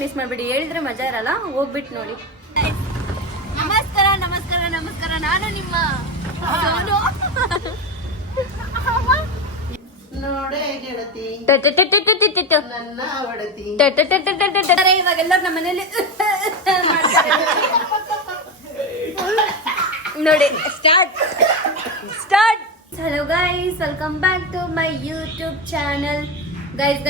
Miss ಮಾಡ್ಬಿಡಿ, ಹೇಳಿದ್ರೆ ಮಜಾ ಇರಲ್ಲ, ಹೋಗ್ಬಿಟ್ಟು ನೋಡಿ. ನಮಸ್ಕಾರ ನಮಸ್ಕಾರ ನಮಸ್ಕಾರ, ನಾನು ನಿಮ್ಮ ಇವಾಗೆಲ್ಲರೂ ನಮ್ಮ ಮನೇಲಿ ನೋಡಿ. Start. Hello guys, welcome back to my YouTube channel. Guys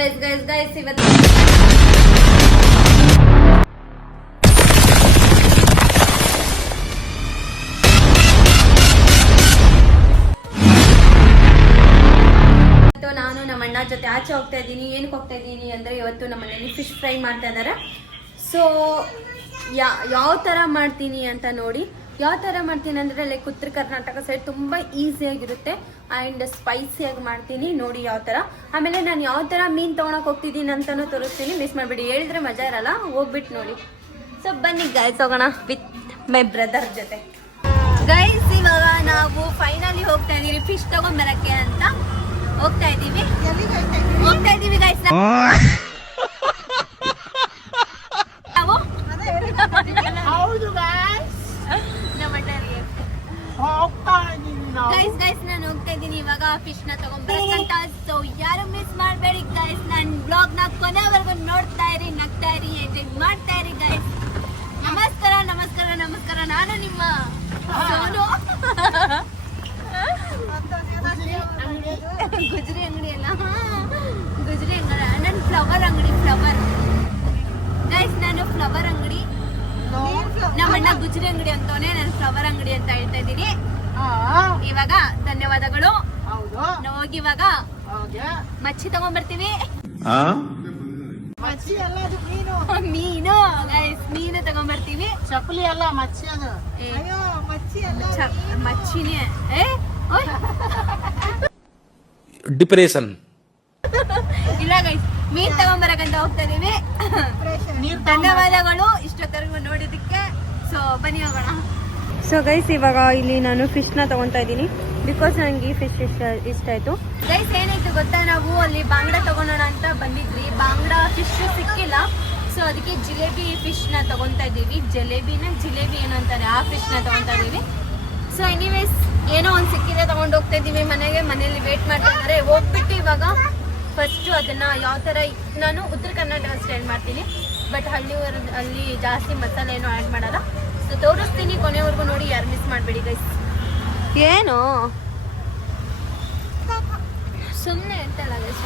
ಇವತ್ತು ನಾನು ನಮ್ಮ ಅಣ್ಣ ಜೊತೆ ಆಚೆ ಹೋಗ್ತಾ ಇದ್ದೀನಿ. ಏನಕ್ಕೆ ಹೋಗ್ತಾ ಇದ್ದೀನಿ ಅಂದರೆ, ಇವತ್ತು ನಮ್ಮ ಮನೇಲಿ ಫಿಶ್ ಫ್ರೈ ಮಾಡ್ತಾ ಇದ್ದಾರೆ. ಸೊ ಯಾವ ಥರ ಮಾಡ್ತೀನಿ ಅಂತ ನೋಡಿ. ಯಾವ ಥರ ಮಾಡ್ತೀನಿ ಅಂದರೆ, ಲೈಕ್ ಉತ್ತರ ಕರ್ನಾಟಕ ಸೈಡ್ ತುಂಬ ಈಸಿಯಾಗಿರುತ್ತೆ ಆ್ಯಂಡ್ ಸ್ಪೈಸಿಯಾಗಿ ಮಾಡ್ತೀನಿ. ನೋಡಿ ಯಾವ ಥರ. ಆಮೇಲೆ ನಾನು ಯಾವ ಥರ ಮೀನು ತೊಗೊಳಕ್ಕೆ ಹೋಗ್ತಿದ್ದೀನಿ ಅಂತಲೂ ತೋರಿಸ್ತೀನಿ. ಮಿಸ್ ಮಾಡಿಬಿಡಿ, ಹೇಳಿದ್ರೆ ಮಜಾ ಇರಲ್ಲ, ಹೋಗ್ಬಿಟ್ಟು ನೋಡಿ. ಸೊ ಬನ್ನಿ ಗೈಸ್, ಹೋಗೋಣ ವಿತ್ ಮೈ ಬ್ರದರ್ ಜೊತೆ. ಗೈಸ್ ಇವಾಗ ನಾವು ಫೈನಲಿ ಹೋಗ್ತಾ ಇದ್ದೀವಿ ಫಿಶ್ ತೊಗೊಂಬರಕ್ಕೆ ಅಂತ. ಹೋಗ್ತಾ ಇದ್ದೀವಿ ಗೈಸ್. ಗೈಸ್ ನಾನು ಹೋಗ್ತಾ ಇದ್ದೀನಿ ಇವಾಗ ಫಿಶ್ ನ ತಗೊಂಡ್ಬರಕ್ಕಂತ. ಸೊ ಯಾರು ಮಿಸ್ ಮಾಡಬೇಡಿ ಗೈಸ್, ನನ್ನ ಬ್ಲಾಗ್ ನ ಕೊನೆವರೆಗೂ ನೋಡ್ತಾ ಇರಿ, ನಗ್ತಾ ಇರಿ, ಎಂಜಾಯ್ ಮಾಡ್ತಾ ಇರಿ ಗೈಸ್. ನಮಸ್ಕಾರ ನಮಸ್ಕಾರ ನಮಸ್ಕಾರ, ನಾನು ನಿಮ್ಮ ಗುಜರಿ ಅಂಗಡಿ ಅಲ್ಲ, ಗುಜರಿ ಅಂಗಡಿ, ನನ್ನ ಫ್ಲವರ್ ಅಂಗಡಿ. ಗೈಸ್ ನಾನು ಫ್ಲವರ್ ಅಂಗಡಿ, ನಮ್ಮ ಅಣ್ಣ ಗುಜರಿ ಅಂಗಡಿ ಅಂತವನೇ, ನಾನು ಫ್ಲವರ್ ಅಂಗಡಿ ಅಂತ ಹೇಳ್ತಾ ಇದ್ದೀನಿ. ಇವಾಗ ಧನ್ಯವಾದಗಳು. ನಾವು ಹೋಗಿ ಇವಾಗ ಮಚ್ಚಿ ತಗೊಂಡ್ಬರ್ತೀವಿ. ಮೀನು ಗೈಸ್, ಮೀನು ತಗೊಂಡ್ಬರ್ತೀವಿ. ಚಪ್ಪಲಿ ಅಲ್ಲ, ಮಚ್ಚಿ. ಅದು ಮಚ್ಚಿನೇ. ಡಿಪ್ರೆಷನ್ ಇಲ್ಲ ಗೈಸ್, ಮೀನ್ ತಗೊಂಡ್ಬರಕಂತ ಹೋಗ್ತಾ ಇದೀವಿ. ಧನ್ಯವಾದಗಳು ಇಷ್ಟೊತ್ತರೆಗೂ ನೋಡಿದಕ್ಕೆ. ಸೊ ಬನ್ನಿ ಹೋಗೋಣ. ಸೊ ಗೈಸ್ ಇವಾಗ ಇಲ್ಲಿ ನಾನು ಫಿಶ್ ನ ತಗೊಂತಾ ಇದ್ದೀನಿ, ಬಿಕಾಸ್ ನನಗೆ ಈ ಫಿಶ್ ಇಷ್ಟ ಆಯ್ತು. ಗೈಸ್ ಏನಾಯ್ತು ಗೊತ್ತಾ, ನಾವು ಅಲ್ಲಿ ಬಾಂಗ್ಡಾ ತಗೊಳೋಣ ಅಂತ ಬಂದಿದ್ವಿ, ಬಾಂಗ್ಡಾ ಫಿಶ್ ಸಿಕ್ಕಿಲ್ಲ. ಸೊ ಅದಕ್ಕೆ ಜಿಲೇಬಿ ಫಿಶ್ ನ ತಗೊಂತಾ ಇದ್ದೀವಿ. ಜಿಲೇಬಿ ಏನೋ ಅಂತಾರೆ, ಆ ಫಿಶ್ ನ ತಗೊಂತಾ ಇದೀವಿ. ಸೊ ಎನಿವೇಸ್ ಏನೋ ಒಂದು ಸಿಕ್ಕಿದೆ, ತಗೊಂಡು ಹೋಗ್ತಾ ಇದೀವಿ ಮನೆಗೆ. ಮನೇಲಿ ವೇಟ್ ಮಾಡ್ತಾ ಇದ್ದಾರೆ. ಹೋಗ್ಬಿಟ್ಟು ಇವಾಗ ಫಸ್ಟ್ ಅದನ್ನ ಯಾವ ಥರ, ನಾನು ಉತ್ತರ ಕರ್ನಾಟಕ ಸ್ಟೈಲ್ ಮಾಡ್ತೀನಿ, ಬಟ್ ಅಲ್ಲಿ ಜಾಸ್ತಿ ಮಸಾಲೆ ಏನೋ ಆ್ಯಡ್ ಮಾಡಲ್ಲ. ಸೊ ತೋರಿಸ್ತೀನಿ, ಕೊನೆವರೆಗೂ ನೋಡಿ, ಯಾರು ಮಿಸ್ ಮಾಡಬೇಡಿ ಗೈಸ್. ಏನು ಸುಮ್ಮನೆ ಇರ್ತಲ್ಲ ಗೈಸ್,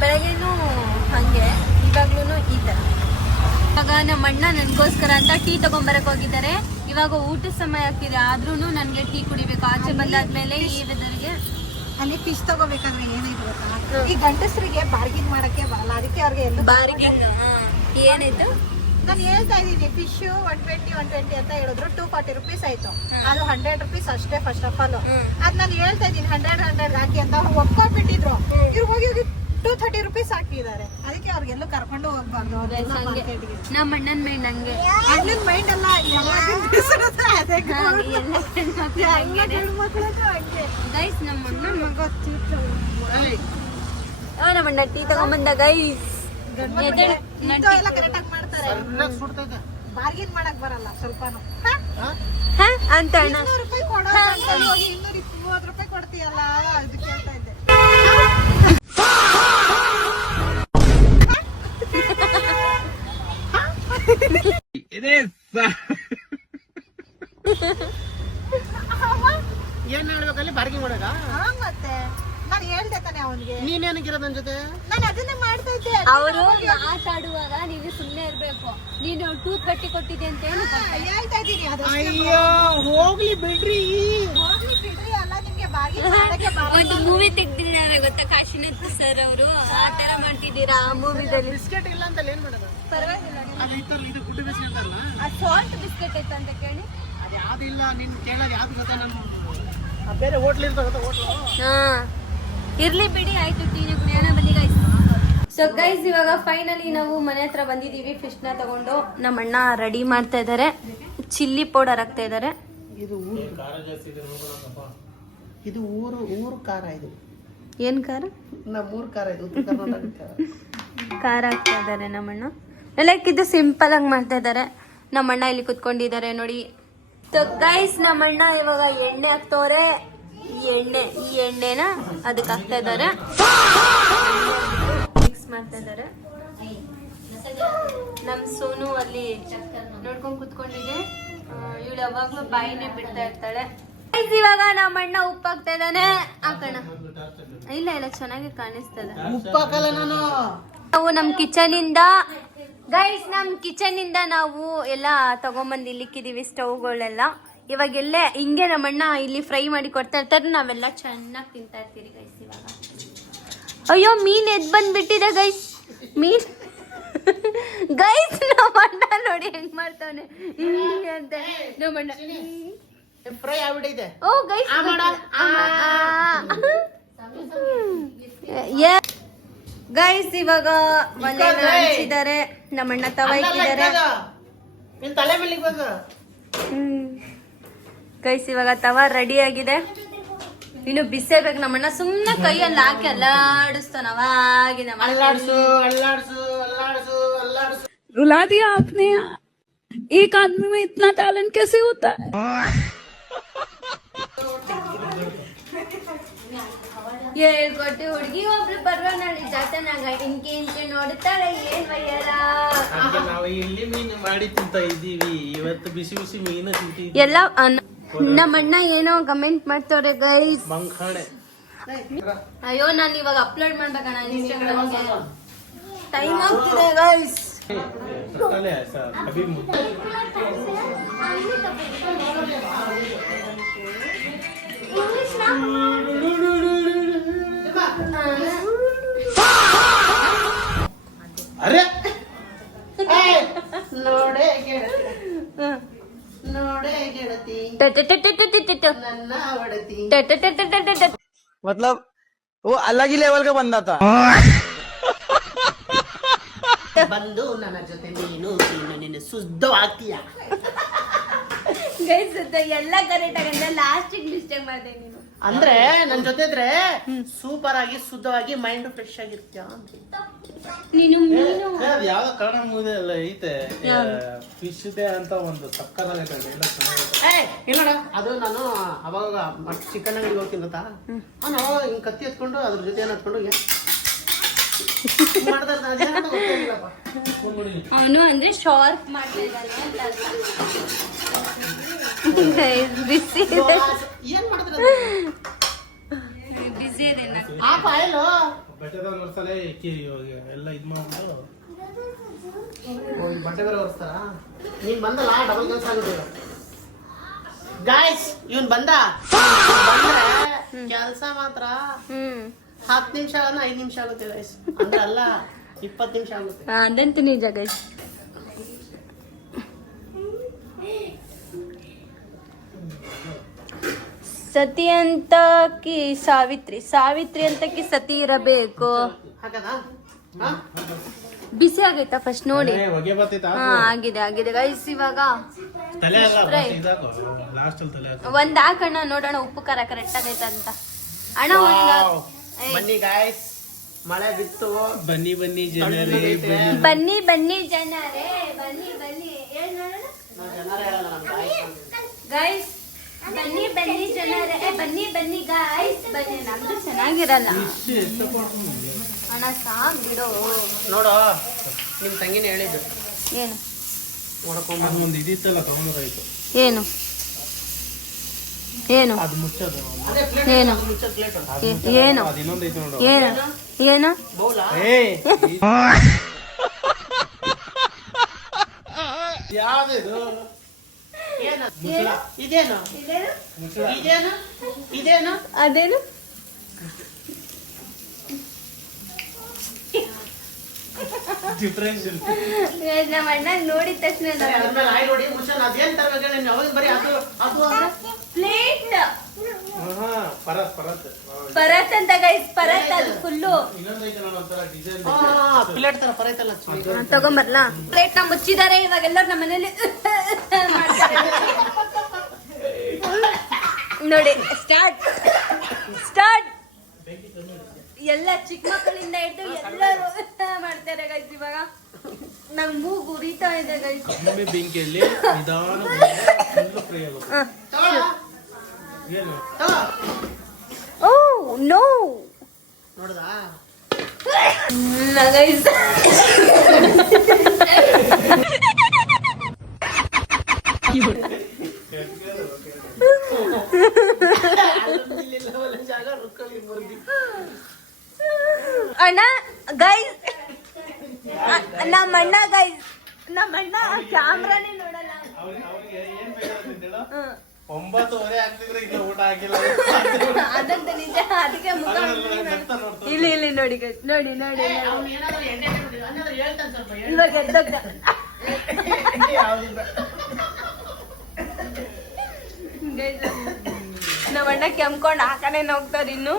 ಬೆಳಗ್ಗೆನೂ ಹಾಗೆ, ಇವಾಗ್ಲೂ ಈ ಥರ. ಇವಾಗ ನಮ್ಮ ಅಣ್ಣ ನನಗೋಸ್ಕರ ಅಂತ ಟೀ ತಗೊಂಬರಕ್ಕೆ ಹೋಗಿದ್ದಾರೆ. ಇವಾಗ ಊಟದ ಸಮಯ ಆಗ್ತಿದೆ, ಆದ್ರೂ ನನಗೆ ಟೀ ಕುಡಿಬೇಕು. ಆಚೆ ಬಂದಾದ್ಮೇಲೆ ಈ ವೆದರ್ಗೆ ಅಲ್ಲಿ ಫಿಶ್ ತಗೋಬೇಕಾದ್ರೆ ಏನಾಯ್ತು ಗೊತ್ತಾ, ಈ ಗಂಡಸರಿಗೆ ಬಾರ್ಗಿನ್ ಮಾಡಕ್ಕೆ ಬರಲ್ಲ, ಅದಕ್ಕೆ ಅವ್ರಿಗೆ ಎಲ್ಲ ಬಾರ್ಗಿಂಗ್ ಏನಾಯ್ತು. ನಾನು ಹೇಳ್ತಾ ಇದ್ದೀನಿ, ಫಿಶ್ 120 ಅಂತ ಹೇಳಿದ್ರು, 240 rupees ಆಯ್ತು. ಅದು 100 rupees ಅಷ್ಟೇ ಫಸ್ಟ್ ಆಫ್ ಆಲ್. ಅದ್ ನಾನು ಹೇಳ್ತಾ ಇದ್ದೀನಿ 100 ಹಾಕಿ ಅಂತ, ಅವ್ರು ಒಪ್ಕೊಂಡ್ಬಿಟ್ಟಿದ್ರು. ಇವ್ರು ಹೋಗಿ 230 rupees ಹಾಕಿದ್ದಾರೆ. ಅದಕ್ಕೆ ಅವ್ರಿಗೆಲ್ಲೂ ಕರ್ಕೊಂಡು ಹೋಗ್ಬಾರ್ದು. ನಮ್ಮ ಅಣ್ಣನ ಮೈಂಡ್ ಹಂಗೆ, ಅಣ್ಣನ ಮೈಂಡ್ ಅಲ್ಲ, ಗೈಸ್. ನಮ್ಮ ಅಣ್ಣನ ಮಗ ನಮ್ಮ ಅಣ್ಣ ಟೀ ತಗೊಂಬಂದ ಗೈಸ್. ಎಲ್ಲ ಕರೆಕ್ಟ್ ಆಗಿ ಮಾಡ್ತಾರೆ, ಬಾರ್ಗಿನ್ ಮಾಡಕ್ ಬರಲ್ಲ ಸ್ವಲ್ಪನು ಅಂತ ಅಣ್ಣ. 200 ರೂಪಾಯಿ ಕೊಡೋ, 230 ರೂಪಾಯಿ ಕೊಡ್ತೀಯಲ್ಲ, ಅದು ಕೇಳ್ತಾ ಇದ್ದೆ. ಏನ್ ಹೇಳ್ಬೇಕಲ್ಲಿ ಬಾರ್ಗಿಂಗ್ ಮಾಡಕ? ಮತ್ತೆ ನಾನು ಹೇಳ್ದೆ ತಾನೆ ಅವನಿಗೆ, ನೀನೇನಕ್ಕಿರೋದು ನನ್ನ ಜೊತೆ? ನಾನು ಅದನ್ನೇ ಮಾಡ್ತಾ ಇದ್ದೆ. ಅವರು ಮಾತಾಡುವಾಗ ನೀನು ಸುಮ್ಮನೆ ಇರ್ಬೇಕು. ನೀನು 230 ಕೊಟ್ಟಿದ್ದೆ ಅಂತ ಏನು ಹೇಳ್ತಾ ಇದ್ದೀನಿ. ಅಯ್ಯೋ ಹೋಗ್ಲಿ ಬಿಡ್ರಿ, ಹೋಗ್ಲಿ ಬಿಡ್ರಿ, ಅಲ್ಲ ನಿಮ್ಗೆ ಬಾರ್ಗಿನ್ ಮಾಡಕ್ಕೆ ಒಂದು ಮೂವಿ ತೆಗ್ದಿದ್ದಾರೆ ಗೊತ್ತಾ, ಕಾಶಿನಾಥ್ ಸರ್ ಅವರು. ಆ ತರ ಮಾಡ್ತಿದ್ದೀರಾ ಆ ಮೂವಿದಲ್ಲಿ. ಬಿಸ್ಕೆಟ್ ಇಲ್ಲ ಅಂತ ಏನ್ ಮಾಡೋದು? ಪರವಾಗಿಲ್ಲ, ಇದು ಗುಡ್ಡು ಬಿಸ್ಕೆಟ್ ಅಲ್ಲ, ಸಾಲ್ಟ್ ಬಿಸ್ಕೆಟ್ ಇತ್ತು ಅಂತ ಕೇಳಿ. ಅದು ಯಾವ್ದಿಲ್ಲ, ನಿನ್ ಕೇಳೋದು ಯಾವ್ದು ಗೊತ್ತಾ? ನಾನು ಬೇರೆ ಹೋಟ್ಲ್ ಇರ್ತಾ ಗೊತ್ತಾ, ಹೋಟ್ಲು. ಹಾ ಇರ್ಲಿ ಬಿಡಿ, ಆಯ್ತು. ಟೀನ ಕುಡಿಯೋಣ ಬನ್ನಿ ಗೈಸ್. ಸೊ ಗೈಸ್ ಇವಾಗ ಫೈನಲಿ ನಾವು ಮನೆ ಹತ್ರ ಬಂದಿದ್ದೀವಿ. ಫಿಶ್ ನ ತಗೊಂಡು ನಮ್ಮ ಅಣ್ಣ ರೆಡಿ ಮಾಡ್ತಾ ಇದ್ದಾರೆ. ಚಿಲ್ಲಿ ಪೌಡರ್ ಹಾಕ್ತಾ ಇದ್ದಾರೆ. ಇದು ಊರು ಖಾರ. ಇದು ಏನ್ ಖಾರ? ನಮ್ಮೂರ್ ಖಾರ, ಇದು ಉತ್ತರ ಕರ್ನಾಟಕ ಖಾರ. ಖಾರ ಹಾಕ್ತಾ ಇದ್ದಾರೆ ನಮ್ಮಣ್ಣ. ಲೈಕ್ ಇದು ಸಿಂಪಲ್ ಆಗಿ ಮಾಡ್ತಾ ಇದ್ದಾರೆ. ನಮ್ಮಣ್ಣ ಇಲ್ಲಿ ಕುತ್ಕೊಂಡಿದ್ದಾರೆ ನೋಡಿ. ಗೈಸ್ ನಮ್ಮಣ್ಣ ಇವಾಗ ಎಣ್ಣೆ ಹಾಕ್ತವ್ರೆ. ಈ ಎಣ್ಣೆನ ಅದಕ್ಕೆ ಹಾಕ್ತಾ ಇದ್ದಾರೆ, ಮಿಕ್ಸ್ ಮಾಡ್ತಾ ಇದ್ದಾರೆ. ನಮ್ ಸೋನು ಅಲ್ಲಿ ನೋಡ್ಕೊಂಡ್ ಕುತ್ಕೊಂಡಿದೆ. ಇವಳು ಯಾವಾಗ್ಲೂ ಬಾಯಿನೇ ಬಿಡ್ತಾ ಇರ್ತಾಳೆ. ಇವಾಗ ನಮ್ಮಣ್ಣ ಉಪ್ಪು ಹಾಕ್ತಾ ಇದ್ದಾನೆ. ಹಾಕೋಣ. ಇಲ್ಲ ಚೆನ್ನಾಗಿ ಕಾಣಿಸ್ತದೆ. ಉಪ್ಪಾಕಲ್ಲ ನಾನು. ನಾವು ನಮ್ ಕಿಚನ್ ಇಂದ ಗೈಸ್ ನಾವು ಎಲ್ಲ ತಗೊಂಬಂದು ಇಲ್ಲಿಕ್ಕಿದೀವಿ ಸ್ಟವ್ಗಳೆಲ್ಲ. ಇವಾಗೆಲ್ಲ ಹಿಂಗೆ ನಮ್ಮಣ್ಣ ಇಲ್ಲಿ ಫ್ರೈ ಮಾಡಿ ಕೊಡ್ತಾ ಇರ್ತಾರೆ. ನಾವೆಲ್ಲ ಚೆನ್ನಾಗಿ ತಿಂತಾ ಇರ್ತೀವಿ ಗೈಸ್. ಇವಾಗ ಅಯ್ಯೋ ಮೀನ್ ಎದ್ ಬಂದ್ಬಿಟ್ಟಿದೆ ಗೈಸ್. ಮೀನ್ ಗೈಸ್ ನಮ್ಮಣ್ಣ ನೋಡಿ ಹೆಂಗ್ ಮಾಡ್ತಾವನೆ ಅಂತ. ನಮ್ಮಣ್ಣ ಫ್ರೈ ಆಗ್ಬಿಟ್ಟಿದೆ. ಓ ಗೈಸ್ ಗೈಸ್ ಇವಾಗ ಒಲೆ ಹಂಚಿದ್ದಾರೆ. ನಮ್ಮಣ್ಣ ತವ ಇಟ್ಟಿದ್ದಾರೆ. ನಿನ್ ತಲೆ ಮೇಲೆ ಇವಾಗ ಗೈಸ್ ಇವಾಗ ತವ ರೆಡಿ ಆಗಿದೆ. ಇನ್ನು ಬಿಸೇಬೇಕು. ನಮ್ಮಣ್ಣ ಸುಮ್ನೆ ಕೈಯಲ್ಲಿ ಹಾಕಿ ಅಲ್ಲಾಡಿಸ್ತಾನ. ಅವಾಗಿನ ಅಲ್ಲಾಡ್ಸು ಅಲ್ಲಾಡ್ಸು ಅಲ್ಲಾಡ್ಸು ಅಲ್ಲಾಡ್ಸು. रुला दिया आपने. एक आदमी में इतना टैलेंट कैसे होता है? ಹೇಳ್ಕೊಟ್ಟು ಹುಡುಗಿ ಒಬ್ರು ಬರ್ವಾಡಿ ಜಾತನಾಗ ಇಂಕೆ ನೋಡ್ತಾಳೆ. ಏನ್ ವಯ್ಯಾರ ನಾವು ಇಲ್ಲಿ ಮೀನು ಮಾಡಿ ತಿಂತ ಇದ್ದೀವಿ. ಇವತ್ತು ಬಿಸಿ ಬಿಸಿ ಮೀನು ತಿಂತೀವಿ. ಎಲ್ಲ ನಮ್ಮಣ್ಣ ಏನೋ ಕಮೆಂಟ್ ಮಾಡ್ತವ್ರೆ ಗೈಸ್. ಬಂಖಾಣೆ. ಅಯ್ಯೋ ನಾನು ಇವಾಗ ಅಪ್ಲೋಡ್ ಮಾಡ್ಬೇಕಣ್ಣ ಇನ್ಸ್ಟಾಗ್ರಾಮ್ಗೆ. ಟೈಮ್ ಆಗ್ತಿದೆ ಗೈಸ್. ಅಭಿ ಅರೆ ನೋಡೆ ಗೆಳತಿ ನೋಡೆ ಗೆಳತಿ ನನ್ನ ಒಡತಿ. मतलब वो अलग ही लेवल का बंदा था. ಬಂದು ನನ್ನ ಜೊತೆ ನೀನು ನಿನ್ನ ಶುದ್ಧವಾಗ್ತೀಯ. ಗೈಸ್ ಎಲ್ಲ ಕರೆಕ್ಟ್ ಆಗಂದ್ರೆ ಲಾಸ್ಟಿಗೆ ಮಿಸ್ಟೇಕ್ ಮಾಡಿದೆ ನೀನು. ಅಂದ್ರೆ ನನ್ ಜೊತೆ ಇದ್ರೆ ಸೂಪರ್ ಆಗಿ ಶುದ್ಧವಾಗಿ ಮೈಂಡ್ ಫ್ರೆಶ್ ಆಗಿರ್ತೀಯ ಅಂತ. ನೀನು ಮೀನು ಯಾವ್ದೋ ಕನ್ನಡ ಮೂವಿ ಎಲ್ಲ ಐತೆ. ಫಿಶ್ ಡೆ ಅಂತ ಒಂದು ಸಕ್ಕತ್ತಾಗೈತೆ. ಎಲ್ಲ ಚೆನ್ನಾಗಿದೆ. ಇಲ್ಲೋಡ ಅದು ನಾನು ಅವಾಗ ಚಿಕನ್ ಅಂಗಡಿಗೆ ಹೋಗ್ತೀನಿ ಗೊತ್ತಾ. ಅವನು ಹಿಂಗ್ ಕತ್ತಿ ಎತ್ಕೊಂಡು ಅದ್ರ ಜೊತೆ ಏನ್ ಹತ್ಕೊಂಡು ಅವನು ಅಂದ್ರೆ ಶಾರ್ಪ್ ಮಾಡ್ತಾ ಇದ್ದಾನೆ ಅಂತ ಅರ್ಥ. ಬಿಸಿ ಇದೆ ಏನ್ ಮಾಡಿದ್ರೆ ಬಿಸಿ ಇದೆ ಆಪ ಆಯ್ಲು ಬೆಟ್ಟದ ವರ್ಷಲೇ ಎಲ್ಲ ಇದ್ ಮಾಡ್ಬಿಟ್ಟು ಬಟ್ಟೆ ಬೇರೆ ಒರೆಸ್ತಾರ. ನೀನ್ ಬಂದಲ್ಲ ಡಬಲ್ ಕೆಲಸ ಆಗುತ್ತೆ. ಗಾಯ್ಸ್ ಇವನ್ ಬಂದ್ರೆ ಕೆಲಸ ಮಾತ್ರ 10 ನಿಮಿಷ 5 ನಿಮಿಷ ಆಗುತ್ತೆ ಗೈಸ್. ಅಂದ್ರೆ ಅಲ್ಲ 20 ನಿಮಿಷ ಆಗುತ್ತೆ. ಅದಂತೂ ನಿಜ ಗೈಸ್. ಸತಿ ಅಂತಕಿ ಸಾವಿತ್ರಿ ಅಂತಕಿ ಸತಿ ಇರಬೇಕು. ಹಾಕದಾ ಬಿಸಿ ಆಗೈತಾ ಫಸ್ಟ್ ನೋಡಿ. ಹೊಗೆ ಬರ್ತೈತಾ? ಹಾ ಆಗಿದೆ ಗೈಸ್. ಇವಾಗ ತಲೆ ಲಾಸ್ಟ್ ಅಲ್ಲಿ ತಲೆ ಒಂದ್ ಹಾಕಣ್ಣ ನೋಡೋಣ ಉಪ್ಪು ಖಾರ ಕರೆಕ್ಟ್ ಆಗೈತ ಅಂತ. ಅಣ್ಣ ಬನ್ನಿ ಗಾಯ್ಸ್ ಮಳೆ ಬಿತ್ತು. ಬನ್ನಿ ಜನರೇ ಬನ್ನಿ ಜನರೇ ಬನ್ನಿ ಹೇಳ್ ನೋಡೋಣ ಗೈಸ್. ಬನ್ನಿ ಜನರೇ ಬನ್ನಿ ಗಾಯ್ಸ್ ಬನ್ನಿ. ನಮ್ದು ಚೆನ್ನಾಗಿರಲ್ಲ ಅಣ್ಣ ಸಾಕ್ ಬಿಡು. ನೋಡು ನಿಮ್ ತಂಗಿನ ಹೇಳಿದ್ದು ಏನು ಒಂದು ಇದಿತ್ತಲ್ಲ ತಗೊಂಡ್ರಾಯ್ತು. ಏನು ಅದು ಮುಚ್ಚೋದು. ಏನು ಏನು ಅದು ಇನ್ನೊಂದು ಐತೆ ನೋಡು. ಏನು ಬೌಲಾ ಯಾವ್ದು ಇದೇನು ಅದೇನು ಡಿಫ್ರೆನ್ಸ್ ನಮ್ಮ ಅಣ್ಣ ನೋಡಿದ ತಕ್ಷಣ ನೋಡಿ ಮುಚ್ಚ ಅದೇನ್ ತರಬೇಕು ಅವಾಗ ಬರೀ ಅದು ಪ್ಲೇಟ್ ಪರತ್ ಅಂತ ಗೈಸ್. ಪರತ್ ಅದು ಫುಲ್ಲು ಇನ್ನೊಂದು ಐತೆ ನೋಡು ಒಂಥರ ಡಿಸೈನ್. ಪ್ಲೇಟ್ ತರ ಪರೈತಲ್ಲ ತಗೊಂಬರ್ಲಾ. ಪ್ಲೇಟ್ ನ ಮುಚ್ಚಿದ್ದಾರೆ ಇವಾಗೆಲ್ಲರೂ ನಮ್ಮ ಮನೇಲಿ ಮಾಡ್ತಾರೆ ನೋಡಿ. ಸ್ಟಾರ್ಟ್ ಎಲ್ಲ ಚಿಕ್ಕ ಮಕ್ಕಳಿಂದ ಹಿಡಿದು ಎಲ್ಲರೂ ಮಾಡ್ತಾರೆ ಗೈಸ್. ಇವಾಗ ನಂಗೆ ಮೂಗು ಉರಿತಾ ಇದೆ ಗೈಸ್. ಕಮ್ಮಿ ಬೆಂಕಿಯಲ್ಲಿ ನಿಧಾನವಾಗಿ ಫುಲ್ ಫ್ರೈ ಆಗುತ್ತೆ. ಏನು ಓ ನೋ ನೋಡ್ದಾ ಗೈಸ್. ಅಣ್ಣ ಗೈಸ್, ನಮ್ಮಣ್ಣ ಗೈಸ್, ನಮ್ಮಣ್ಣ ಕ್ಯಾಮ್ರಾನೇ ನೋಡಲ್ಲ. ಅವ್ರಿಗೆ ಏನ್ ಬೇಕಾಗುತ್ತೆ ಹೇಳು? 9:30 ಆಗ್ತಿದ್ರೆ ಇನ್ನು ಊಟ ಆಗಿಲ್ಲ. ಅದಂತ ನಿಜ. ಅದಕ್ಕೆ ಮುಖ ನಗ್ತಾ ನೋಡ್ತಾ ಇಲ್ಲಿ ಇಲ್ಲಿ ನೋಡಿ ಗೈಸ್, ನೋಡಿ ನೋಡಿ ಅವ್ನು ಏನಾದ್ರು ಎಣ್ಣೆ ಬಿಟ್ಟಿಲ್ಲ, ಏನಾದ್ರು ಹೇಳ್ತಾನೆ ಸ್ವಲ್ಪ ಹೇಳು. ಇವಾಗ ಎದ್ದೋಗ್ದ. ನಮ್ಮಣ್ಣ ಕೆಮ್ಕೊಂಡು ಹಾಕನೆ ಹೋಗ್ತಾರೆ ಇನ್ನು.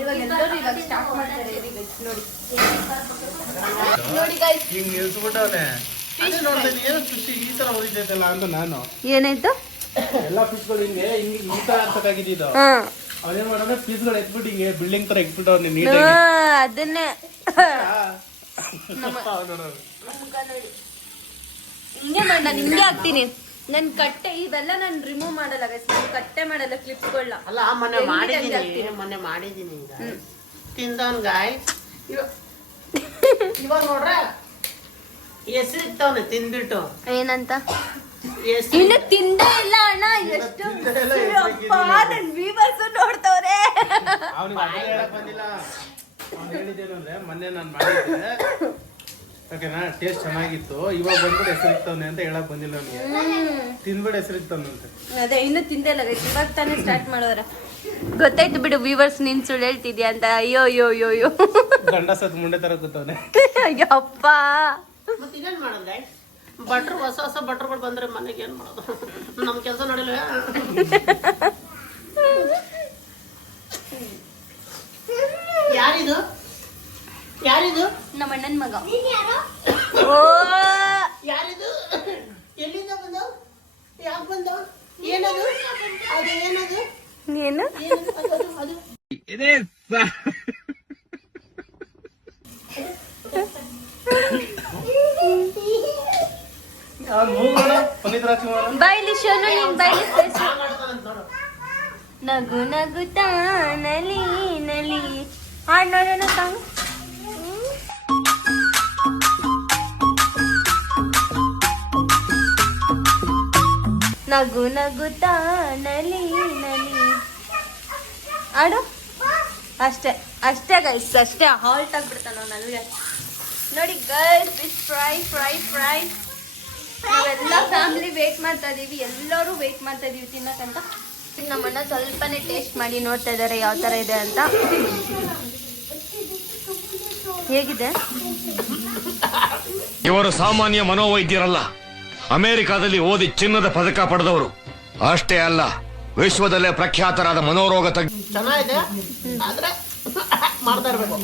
ಇವಾಗ ಎಲ್ಲರೂ ಇವಾಗ ಸ್ಟಾರ್ಟ್ ಮಾಡ್ತಾರೆ. ನೋಡಿ ನೋಡಿ ಗೈಸ್, ಹಿಂಗ್ ನಿಲ್ಸ್ಬಿಟ್ಟವ್ನೆ. ಅದೇ ನೋಡ್ದೆ ಏನು ಫಿಶ್ ಈ ತರ ಹೊಡಿತೈತಲ್ಲ ಅಂತ ನಾನು. ಏನಾಯ್ತು? ಎಲ್ಲಾ ಫಿಶ್ಗಳು ಹಿಂಗೆ ಹಿಂಗೆ ಈ ತರ ಹತ್ತಕ್ಕಾಗಿದ್ದು. ಅವನೇನ್ ಮಾಡೋಣ ಫಿಶ್ಗಳು ಎತ್ಬಿಟ್ಟು ಹಿಂಗೆ ಬಿಲ್ಡಿಂಗ್ ತರ ಇಟ್ಬಿಟ್ಟವ್ನೆ ನೀಟಾಗಿ. ಅದನ್ನೇ ಹಿಂಗೆ ಮಾಡ, ನಾನು ಹಿಂಗೆ ಹಾಕ್ತೀನಿ. ನನ್ ಕಟ್ಟೆ ಇವೆಲ್ಲ ನಾನು ರಿಮೂವ್ ಮಾಡಲ್ಲ ಗೈಸ್, ನಾನು ಕಟ್ಟೆ ಮಾಡಲ್ಲ ಕ್ಲಿಪ್ಸ್ಗಳನ್ನ. ಅಲ್ಲ ಮೊನ್ನೆ ಮಾಡಿದೀನಿ ಈಗ ತಿಂದವನ್ ಗಾಯ್. ಇವಾಗ ನೋಡ್ರ ಹೆಸರಿತ್ತವನೆ ತಿಂದ್ಬಿಟ್ಟು. ಏನಂತ? ಹೆಸರು ಇನ್ನು ತಿಂದೇ ಇಲ್ಲ ಅಣ್ಣ. ಎಷ್ಟು ಅಪ್ಪ, ನನ್ ವೀವರ್ಸ್ ನೋಡ್ತವ್ರೆ. ಅವ್ನಿಗೆ ಅದೇ ಹೇಳಕ್ ಬಂದಿಲ್ಲ. ಅವ್ನು ಹೇಳಿದ್ದೇನಂದ್ರೆ ಮೊನ್ನೆ ನಾನು ಮಾಡಿದ್ದೆ ಓಕೆನಾ, ಟೇಸ್ಟ್ ಚೆನ್ನಾಗಿತ್ತು, ಇವಾಗ ಬಂದ್ಬಿಟ್ಟು ಹೆಸರಿಕ್ತವ್ನೆ ಅಂತ ಹೇಳಕ್ ಬಂದಿಲ್ಲ ಅವ್ನಿಗೆ. ತಿಂದ್ಬಿಟ್ಟು ಹೆಸರಿಕ್ತವ್ನಂತೆ. ಅದೇ ಇನ್ನು ತಿಂದೇ ಇಲ್ಲ ಗೈಸ್, ಇವಾಗ ತಾನೇ ಸ್ಟಾರ್ಟ್ ಮಾಡೋರ. ಗೊತ್ತಾಯ್ತು ಬಿಡು ವೀವರ್ಸ್, ನೀನ್ ಸುಳ್ಳು ಹೇಳ್ತಿದ್ಯಾ ಅಂತ. ಅಯ್ಯೋ ಅಯ್ಯೋ ಅಯ್ಯೋ ಅಯ್ಯೋ, ಗಂಡ ಸತ್ ಮುಂಡೆ ತರ ಕೂತವ್ನೆ. ಅಯ್ಯಪ್ಪ. ಮತ್ತೆ ಇನ್ನೇನ್ ಮಾಡೋದು ಗಾಯ್? ಭಟ್ರು ಹೊಸ ಹೊಸ ಭಟ್ರುಗಳು ಬಂದ್ರೆ ಮನೆಗೆ ಏನ್ ಮಾಡೋದು? ನಮ್ ಕೆಲಸ ನೋಡಿಲ್ಲ. ಯಾರಿದು ಯಾರಿದು? ನಮ್ಮ ಅಣ್ಣನ ಮಗ. ಯಾರಿದು? ಎಲ್ಲಿಂದ ಬಂದ? ಯಾಕೆ ಬಂದ? ಏನದು? ಅದು ಏನದು? ಏನು? ಅದು ಪುನೀತ್ ರಾಜ್ಕುಮಾರ್ ಬೈಲಿ ಶೋನು, ನೀನ್ ಬೈಲಿ ಫೇಸ್. ಮಾಡ್ತಾನಂತ ನೋಡು. ನಗು ನಗುತ್ತಾ ನಲಿ ನಲಿ. ಹಾಡ್ ನೋಡೋಣ ಸಾಂಗ್. ನಗು ನಗುತ್ತಾ ನಲಿ ನಲಿ. ಆಡು ಅಷ್ಟೇ ಅಷ್ಟೇ ಗೈಸ್, ಅಷ್ಟೇ. ಹಾಲ್ಟ್ ಆಗ್ಬಿಡ್ತಾನ ನನಗೆ. ನೋಡಿ guys, fish fry fry fry. ನಾವೆಲ್ಲ ಫ್ಯಾಮಿಲಿ ವೇಟ್ ಮಾಡ್ತಾ ಇದೀವಿ, ಎಲ್ಲರೂ ವೇಟ್ ಮಾಡ್ತಾ ಇದೀವಿ ತಿನ್ನಕ್ಕಂತ. ನಮ್ಮಣ್ಣ ಸ್ವಲ್ಪನೇ ಟೇಸ್ಟ್ ಮಾಡಿ ನೋಡ್ತಾ ಇದ್ದಾರೆ ಯಾವ ತರ ಇದೆ ಅಂತ. ಹೇಗಿದೆ? ಇವರು ಸಾಮಾನ್ಯ ಮನೋವೈದ್ಯರಲ್ಲ, ಅಮೆರಿಕಾದಲ್ಲಿ ಓದಿ ಚಿನ್ನದ ಪದಕ ಪಡೆದವರು. ಅಷ್ಟೇ ಅಲ್ಲ, ವಿಶ್ವದಲ್ಲೇ ಪ್ರಖ್ಯಾತರಾದ ಮನೋರೋಗ ತಜ್ಞ. ಚೆನ್ನಾಗಿದೆ ಆದ್ರೆ ಮಾಡ್ತಾ ಇರ್ಬೇಕು.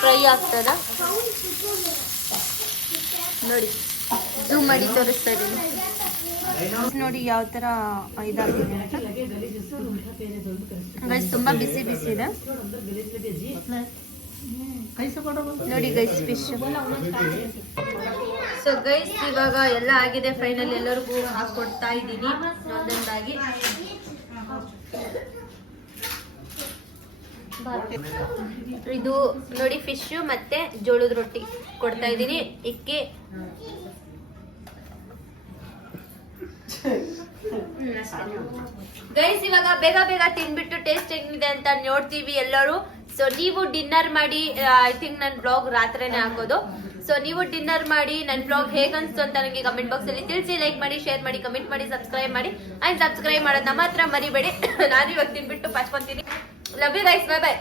ಫ್ರೈ ಆಗ್ತದ ನೋಡಿ, ಝೂಮ್ ಮಾಡಿ ತೋರಿಸ್ತಾ ಇದೀನಿ ನೋಡಿ ಯಾವ ತರ ಇದಾಗಿದೆ ಅಂತ. ಗೈಸ್ ತುಂಬಾ ಬಿಸಿ ಬಿಸಿ ಇದೆ ನೋಡಿ ಗೈಸ್ ಫಿಶ್. ಸೊ ಗೈಸ್ ಇವಾಗ ಎಲ್ಲ ಆಗಿದೆ ಫೈನಲ್, ಎಲ್ಲರಿಗೂ ಹಾಕೊಡ್ತಾ ಇದ್ದೀನಿ ಒಂದೊಂದಾಗಿ. ಇದು ನೋಡಿ ಫಿಶ್ ಮತ್ತೆ ಜೋಳದ ರೊಟ್ಟಿ ಕೊಡ್ತಾ ಇದ್ದೀನಿ. ಇಕ್ಕಿ ಗೈಸ್ ಇವಾಗ ಬೇಗ ಬೇಗ ತಿನ್ಬಿಟ್ಟು ಟೇಸ್ಟ್ ಹೆಂಗಿದೆ ಅಂತ ನೋಡ್ತೀವಿ ಎಲ್ಲರೂ. ಸೊ ನೀವು ಡಿನ್ನರ್ ಮಾಡಿ, ಐ ಥಿಂಕ್ ನನ್ನ ಬ್ಲಾಗ್ ರಾತ್ರಿನೇ ಹಾಕೋದು. ಸೊ ನೀವು ಡಿನ್ನರ್ ಮಾಡಿ ನನ್ನ ಬ್ಲಾಗ್ ಹೇಗನ್ಸ್ತು ಅಂತ ನನಗೆ ಕಮೆಂಟ್ ಬಾಕ್ಸ್ ಅಲ್ಲಿ ತಿಳಿಸಿ. ಲೈಕ್ ಮಾಡಿ, ಶೇರ್ ಮಾಡಿ, ಕಮೆಂಟ್ ಮಾಡಿ, ಸಬ್ಸ್ಕ್ರೈಬ್ ಮಾಡಿ. ಅಂಡ್ ಸಬ್ಸ್ಕ್ರೈಬ್ ಮಾಡೋದನ್ನ ಮಾತ್ರ ಮರಿಬೇಡಿ. ನಾನು ಇವಾಗ ತಿನ್ಬಿಟ್ಟು ಪಾಚ್ಕೊಂತೀನಿ. Love you guys, bye by.